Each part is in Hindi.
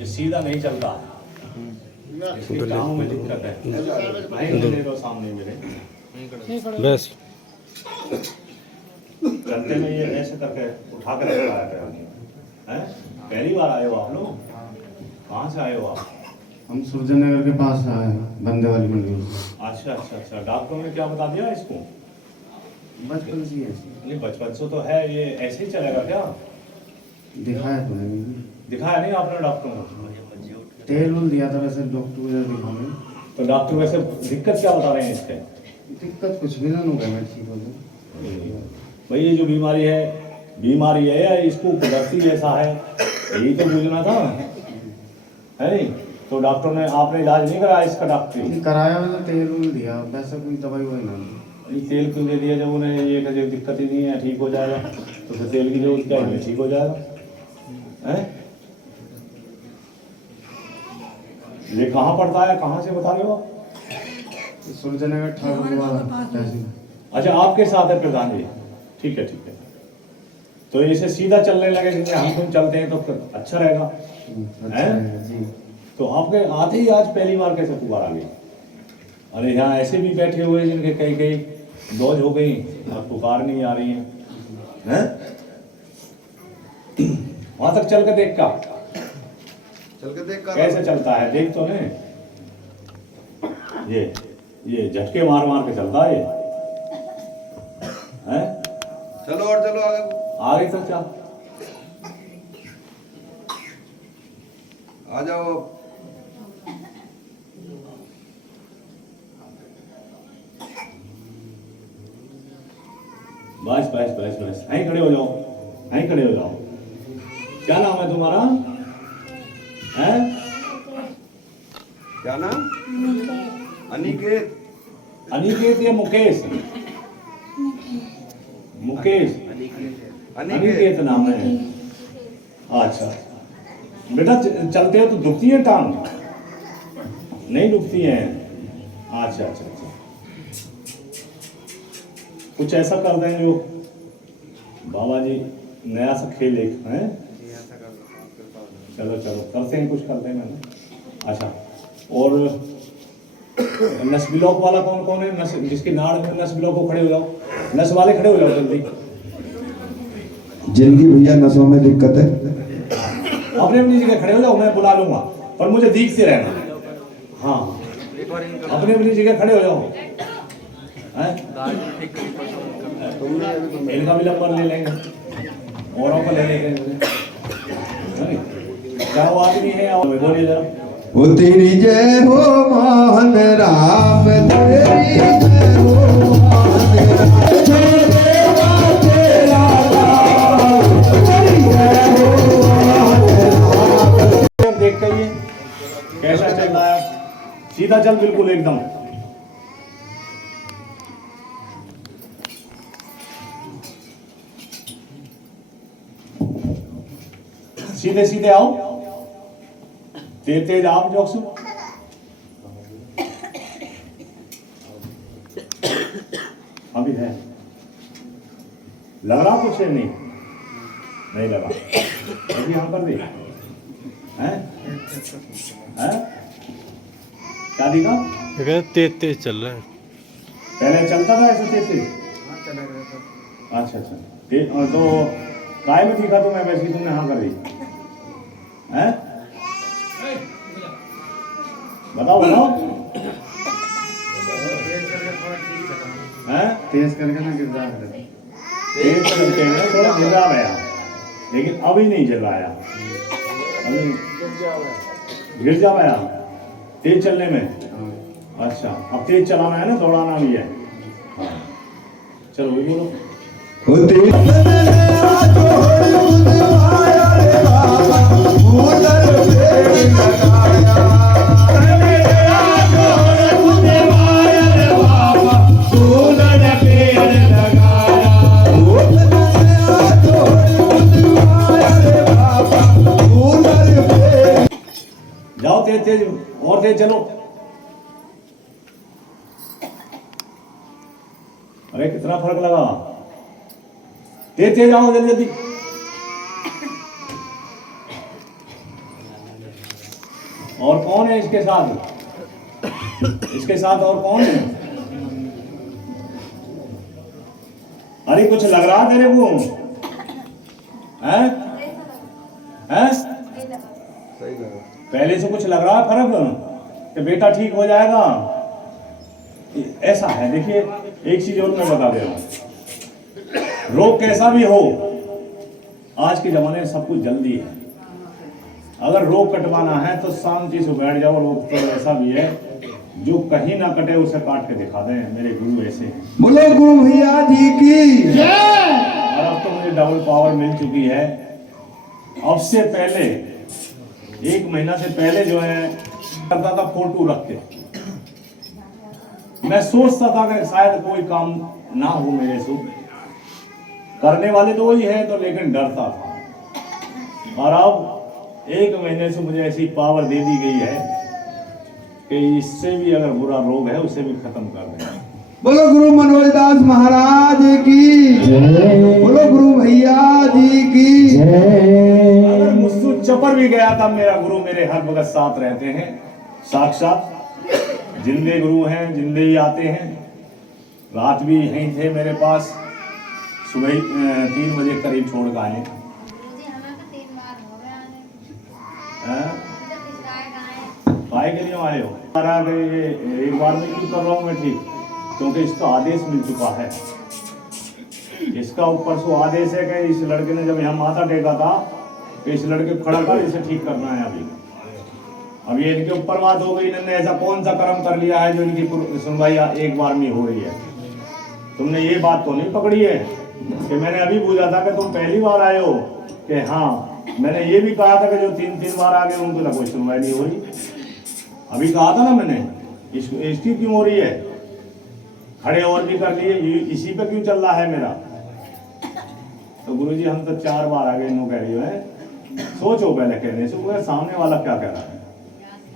ये सीधा नहीं चलता, इसकी टांगों में दिक्कत है। नहीं तो सामने मेरे बस चलते में ये ऐसे करके उठा कर रखा है। पहली बार आए हो आप लोग? कहाँ से आए हो आप? हम सूरजनगर के पास आए हैं, बंदे वाली मंडी से। अच्छा अच्छा अच्छा, डॉक्टरों ने क्या बता दिया इसको? बचपन से ही ऐसे नहीं बचपन से तो है, ये ऐसे ही चलेगा क्या? दिखाया तो नहीं, दिखाया नहीं आपने डॉक्टर को? तेल उल दिया था वैसे डॉक्टर उधर दिखाने। तो डॉक्टर वैसे दिक्कत क्या बता रहे हैं इसके? दिक्कत कुछ भी ना होगा, मैं ठीक हो जाऊँ। भाई ये जो बीमारी है या इसको कुदरती ऐसा है, यही तो पूछना था, है नहीं? तो डॉक्टर ने आपने इलाज नहीं कराया इसका? डॉक्टर कराया वैसे तेल उल दिया, वैसे कोई दवाई वही ना। ये तेल क्यों दे दिया जब उन्हें ये कहे दिक्कत ही नहीं है, ठीक हो जाएगा? तो फिर तेल की जरूरत क्या है, ठीक हो जाएगा। हैं? ये कहाँ पड़ता है, कहाँ से बता रहे हो? सूरजनगर ठाकुर वाला। अच्छा आपके साथ है प्रधान जी, ठीक है ठीक है। तो इसे सीधा चलने लगे, जैसे हम तुम चलते हैं तो फिर अच्छा रहेगा। अच्छा है जी। तो आपके आते ही आज पहली बार कैसे पुकार आ गई? अरे यहाँ ऐसे भी बैठे हुए जिनके कई कई डोज हो गई, अब पुकार नहीं आ रही है? वहां तक चल के देख का, चल के देख कैसे चलता है देख तो नहीं। ये झटके मार मार के चलता है, हैं? चलो और चलो आगे आगे तक क्या? आ जाओ। बस बस बस बस, यहीं खड़े हो जाओ, यहीं खड़े हो जाओ। क्या नाम है तुम्हारा? हैं? क्या नाम? अनिकेत। अनिकेत या मुकेश? मुकेश, अनिकेत नाम है। अच्छा बेटा, चलते हो तो दुखती है टांग? नहीं दुखती है? अच्छा अच्छा अच्छा, कुछ ऐसा कर देंगे वो बाबा जी, नया सा खेल एक है। चलो चलो करते हैं, कुछ करते हैं ना। अच्छा, और नस ब्लॉक वाला कौन कौन है? नस जिसकी नाड़ में नस ब्लॉक हो, खड़े हो जाओ, नस वाले खड़े हो जाओ जल्दी। जिनकी भैया नसों में दिक्कत है अपने अपनी जगह खड़े हो जाओ, मैं बुला लूंगा, पर मुझे दिखते रहना। हाँ अपनी अपनी जगह खड़े हो जाओ। इनका भी नंबर ले लेंगे, औरों को ले लेंगे। क्या वो आदमी है, और बोलिए जरा। वो तेरी जय हो मोहन राम, तेरी जय हो मोहन राम, तेरा राम, तेरी जय हो मोहन राम। देख के ये कैसा चल रहा है? सीधा चल बिल्कुल एकदम। सीधे सीधे आओ, तेज तेज आप जोक्स। अभी है, लग रहा कुछ नहीं? नहीं लगा अभी, यहाँ पर भी हैं? क्या दिखा? तेज तेज चल रहा है। पहले चलता था ऐसे तेज तेज? अच्छा अच्छा, तो काय में दिखा तुम्हें वैसे ही तुमने हाँ कर दी हैं? बताओ बताओ। हैं? तेज करके ना गिरदा है। तेज चलते हैं थोड़ा गिरा गया, लेकिन अभी नहीं जलाया, अभी गिर जा गया तेज चलने में। अच्छा, अब तेज चलाना है ना, दौड़ाना भी है। हाँ चलो वही बोलो। वो तेरी जाओ तेज तेज, और तेज चलो। अरे कितना फर्क लगा, तेज तेज आओ जल्दी जल्दी। और कौन है इसके साथ? इसके साथ और कौन है? अरे कुछ लग रहा तेरे को? हैं? हैं? पहले से कुछ लग रहा है फर्क कि बेटा ठीक हो जाएगा? ऐसा है, देखिए एक चीज और मैं बता दे रहा हूं, रोग कैसा भी हो आज के जमाने में सब कुछ जल्दी है। अगर रोग कटवाना है तो शांति से बैठ जाओ। रोग तो ऐसा भी है जो कहीं ना कटे उसे काट के दिखा दें। मेरे गुरु ऐसे हैं। बोलो गुरु भैया जी की जय। और अब तो मुझे डबल पावर मिल चुकी है। अब से पहले 1 महीना से पहले जो है करता था फोटो रख के, मैं सोचता था कि शायद कोई काम ना हो मेरे से, करने वाले तो वही है तो, लेकिन डरता था। और अब 1 महीने से मुझे ऐसी पावर दे दी गई है कि इससे भी अगर बुरा रोग है उसे भी खत्म कर दें। बोलो गुरु मनोजदास महाराज की जय। बोलो गुरु भैया जी की जय। अगर मुझसे चपर भी गया था मेरा गुरु मेरे हर वक्त साथ रहते हैं। साक्षात जिंदे गुरु हैं, जिंदे ही आते हैं। रात भी यहीं थे मेरे पास, सुबह 3 बजे करीब छोड़ कर आए। काय के लिए आए हो? एक बार में क्यों कर रहा हूँ मैं ठीक? क्योंकि इसका आदेश मिल चुका है। इसका ऊपर से आदेश है कि इस लड़के ने जब यहाँ माथा टेका था कि इस लड़के को खड़ा कर, इसे ठीक करना है। अब ये इनके ऊपर बात हो गई। इन्होंने ऐसा कौन सा कर्म कर लिया है जो इनकी सुनवाई 1 बार में हो रही है? तुमने ये बात तो नहीं पकड़ी है कि मैंने अभी पूछा था कि तुम पहली बार आए हो कि हाँ, मैंने ये भी कहा था कि जो 3 बार आ गए उनको तो कोई सुनवाई नहीं हो रही। अभी कहा था ना मैंने, इसकी क्यों हो रही है? खड़े और भी कर लिए, इसी पे क्यों चल रहा है मेरा? तो गुरुजी हम तो 4 बार आ गए, नो कह रही है। सोचो पहले कहने से वो सामने वाला क्या कह रहा है।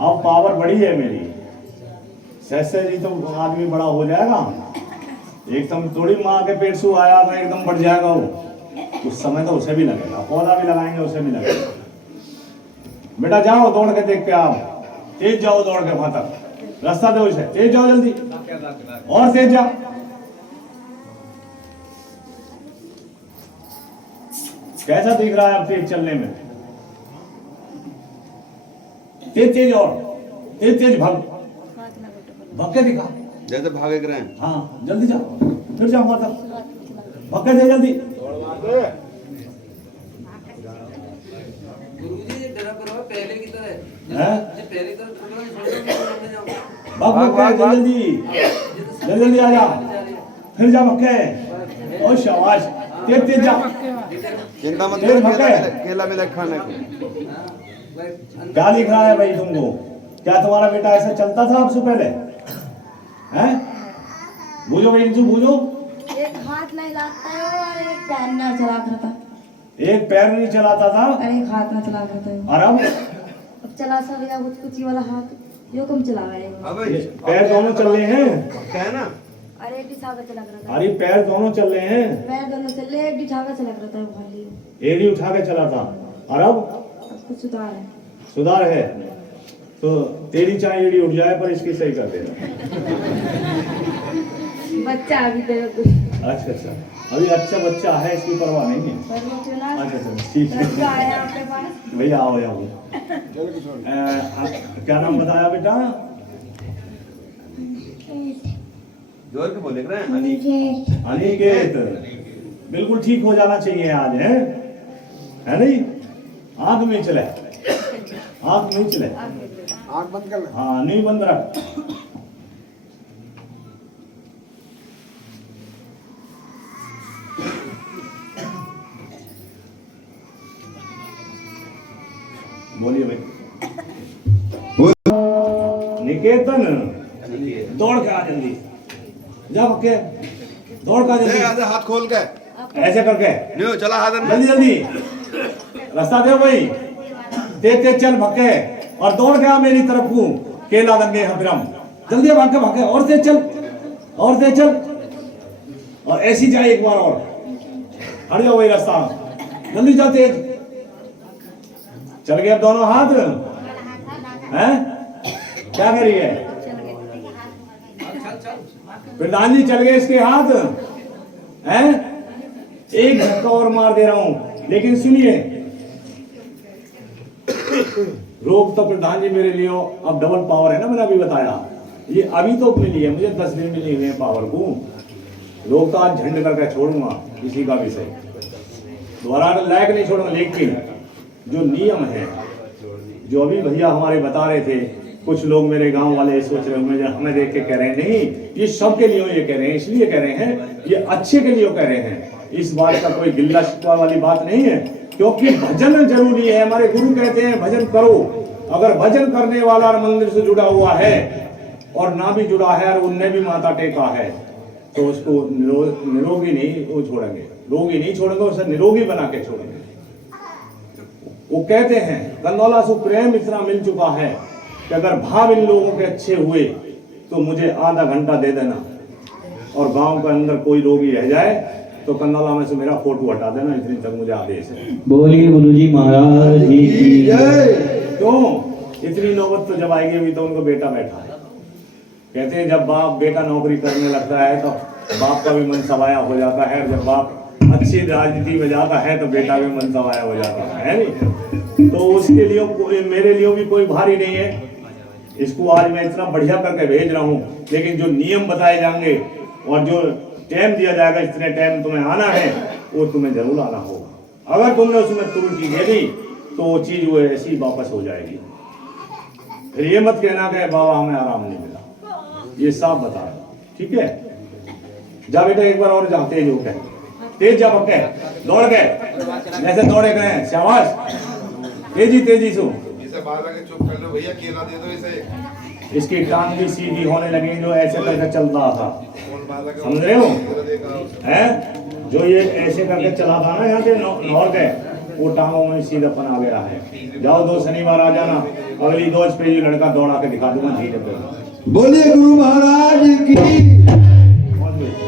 अब पावर बड़ी है मेरी, सहसे जी तो आदमी बड़ा हो जाएगा एकदम। थोड़ी माँ के पेट से आया था एकदम बढ़ जाएगा वो, उस समय तो उसे भी लगेगा। पौधा भी लगाएंगे उसे भी लगेगा। बेटा जाओ दौड़ के देख के, आप तेज जाओ दौड़ के वहां तक, रास्ता दो इसे, तेज जाओ जल्दी और तेज जाओ। कैसा दिख रहा है अब तेज चलने में? तेज तेज और तेज तेज भाग के दिखा, जैसे भागे रहे हैं। हाँ जल्दी जाओ, फिर जाओ वहां तक, भाग के जल्दी। पहले की तरह पहले भाग जल्दी जल्दी आ जा, फिर जा भक्के। ओ शाबाश, तेज तेज जा। चिंता मत तेज करो, भक्के। केला मिला खाने को। क्या दिख रहा है भाई तुमको? क्या तुम्हारा बेटा ऐसा चलता था आपसे पहले? हैं? बूझो भाई, इनसे बूझो। एक हाथ नहीं लाता है और एक पैर ना चला करता। एक पैर नहीं चलाता था अरे एक हाथ ना चला करता है। और अब चला सा गया कुछ कुछ वाला हाथ यो कम चला गया। अब पैर दोनों चल रहे हैं। क्या है ना, अरे एक दिशा चला करता। अरे पैर दोनों चल रहे हैं, पैर दोनों चल रहे, एक दिशा चला करता है खाली। एड़ी उठा के चला था। और अब कुछ सुधार है। सुधार है तो तेरी चाहे एड़ी उठ जाए पर इसकी सही कर देना। बच्चा अभी तो अच्छा अच्छा, अभी अच्छा बच्चा है, इसकी परवाह नहीं है। अच्छा अच्छा ठीक है आया आपके पास। भैया आओ आओ। क्या नाम बताया बेटा? जोर के बोले रहे हैं। अनिकेत। बिल्कुल ठीक हो जाना चाहिए आज, है नहीं? आंख में चले, आंख में चले, आँख बंद कर ले। हाँ नहीं बंद रख। बोलिए भाई। निकेतन दौड़ के आ जल्दी, जा भक्के, दौड़ के आ जल्दी, ऐसे हाथ खोल के ऐसे करके न्यू चला हाथ अंदर। जल्दी जल्दी रास्ता दे भाई, तेज तेज चल भक्के और दौड़ के आ मेरी तरफ को, केला दंगे हबरम, जल्दी भाग के भागे, और तेज चल, और तेज चल, और ऐसी जाए एक बार और, हट जाओ वही रास्ता, जल्दी जाओ तेज। चल गए अब दोनों हाथ, हैं? क्या कह रही है? प्रधान जी चल गए इसके हाथ हैं? एक धक्का और मार दे रहा हूं, लेकिन सुनिए, रोग तो प्रधान जी मेरे लिए अब डबल पावर है ना, मैंने अभी बताया। ये अभी तो मिली है मुझे, 10 दिन मिली हुई है पावर को। रोग तो आज झंड करके छोड़ूंगा किसी का भी सही, दोबारा लायक नहीं छोड़ूंगा। लेकिन जो नियम है, जो अभी भैया हमारे बता रहे थे, कुछ लोग मेरे गांव वाले सोच रहे होंगे, हमें देख के कह रहे हैं नहीं ये सबके लिए ये कह रहे हैं, इसलिए कह रहे हैं, ये अच्छे के लिए कह रहे हैं। इस बात का कोई गिल्ला शिकवा वाली बात नहीं है, क्योंकि भजन जरूरी है। हमारे गुरु कहते हैं भजन करो। अगर भजन करने वाला मंदिर से जुड़ा हुआ है और ना भी जुड़ा है और उनने भी माथा टेका है, तो उसको निरोगी नहीं वो छोड़ेंगे, रोगी नहीं छोड़ेंगे, उसे निरोगी बना के छोड़ेंगे। वो कहते हैं गंदौला से प्रेम इतना मिल चुका है कि अगर भाव इन लोगों के अच्छे हुए तो मुझे आधा घंटा दे देना, और गांव के अंदर कोई रोगी रह जाए तो कंदौला में से मेरा फोटो हटा देना, इतनी तक मुझे आदेश है। बोलिए गुरु जी महाराज जी की जय। क्यों? इतनी नौबत तो जब आएगी, अभी तो उनको बेटा बैठा है। कहते हैं जब बाप बेटा नौकरी करने लगता है तो बाप का भी मन सवाया हो जाता है, जब बाप अच्छी राजनीति में जाता है तो बेटा भी मन सवाया हो जाता है नहीं? तो उसके लिए मेरे लिए भी कोई भारी नहीं है। इसको आज मैं इतना बढ़िया करके भेज रहा हूँ, लेकिन जो नियम बताए जाएंगे और जो टाइम दिया जाएगा, इतने टाइम तुम्हें आना है, वो तुम्हें जरूर आना होगा। अगर तुमने उसमें त्रुटि दे दी तो वो चीज वो ऐसी वापस हो जाएगी। फिर ये मत कहना कि बाबा हमें आराम नहीं मिला, ये साफ बता रहा, ठीक है? जा बेटा एक बार और जा, तेज हो गए, तेज जा पक्के, दौड़ गए जैसे दौड़े गए, शाबाश, तेजी तेजी से। चुप कर लो भैया, केला दे दो इसे। इसकी टांग भी सीधी होने लगी, जो ऐसे करके चलता था, समझ रहे हो? हैं? जो ये ऐसे करके चला था ना यहाँ से नौर के, वो टांगों में सीधापन आ गया है। जाओ 2 शनिवार आ जाना, अगली 2 पे ये लड़का दौड़ा के दिखा दूंगा धीरे पे। बोलिए गुरु महाराज की